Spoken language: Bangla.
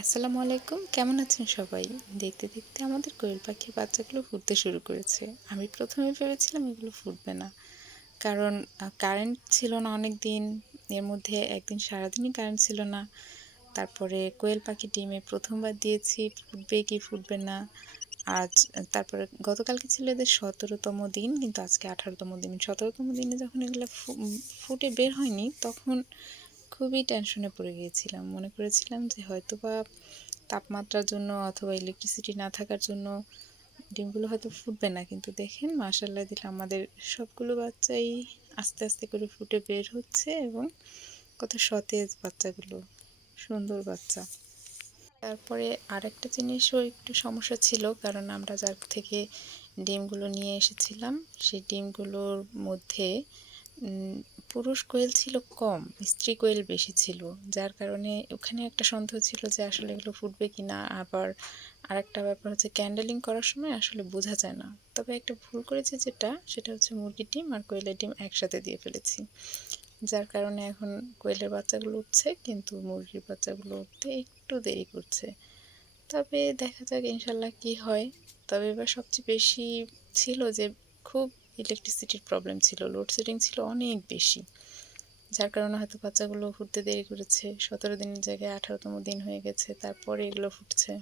আসসালামু আলাইকুম, কেমন আছেন সবাই? দেখতে দেখতে আমাদের কোয়েল পাখির বাচ্চাগুলো ফুটতে শুরু করেছে। আমি প্রথমে ভেবেছিলাম এগুলো ফুটবে না, কারণ কারেন্ট ছিল না অনেক দিন। এর মধ্যে একদিন সারাদিনই কারেন্ট ছিল না। তারপরে কোয়েল পাখি ডিমে প্রথমবার দিয়েছি, ফুটবে কি ফুটবে না। আজ তারপরে গতকালকে ছিল এদের ১৭তম দিন, কিন্তু আজকে ১৮তম দিন। ১৭তম দিনে যখন এগুলো ফুটে বের হয়নি, তখন খুবই টেনশনে পড়ে গিয়েছিলাম। মনে করেছিলাম যে হয়তোবা তাপমাত্রার জন্য অথবা ইলেকট্রিসিটি না থাকার জন্য ডিমগুলো হয়তো ফুটবে না। কিন্তু দেখেন মাশাআল্লাহ দিলে আমাদের সবগুলো বাচ্চাই আস্তে আস্তে করে ফুটে বের হচ্ছে এবং কত সতেজ বাচ্চাগুলো, সুন্দর বাচ্চা। তারপরে আরেকটা জিনিসও একটু সমস্যা ছিল, কারণ আমরা যার থেকে ডিমগুলো নিয়ে এসেছিলাম সেই ডিমগুলোর মধ্যে পুরুষ কোয়েল ছিল কম, স্ত্রী কোয়েল বেশি ছিল। যার কারণে ওখানে একটা সন্দেহ ছিল যে আসলে এগুলো ফুটবে কি না। আবার আরেকটা ব্যাপার হচ্ছে ক্যান্ডেলিং করার সময় আসলে বোঝা যায় না। তবে একটা ভুল করেছি, সেটা হচ্ছে মুরগির ডিম আর কোয়েলের ডিম একসাথে দিয়ে ফেলেছি। যার কারণে এখন কোয়েলের বাচ্চাগুলো উঠছে, কিন্তু মুরগির বাচ্চাগুলো উঠতে একটু দেরি করছে। তবে দেখা যাক ইনশাল্লাহ কি হয়। তবে এবার সবচেয়ে বেশি ছিল যে খুব ইলেকট্রিসিটির প্রবলেম ছিল, লোডশেডিং ছিল অনেক বেশি। যার কারণে হয়তো বাচ্চাগুলো ফুটতে দেরি করেছে। ১৭ দিনের জায়গায় ১৮তম দিন হয়ে গেছে, তারপরে এগুলো ফুটছে।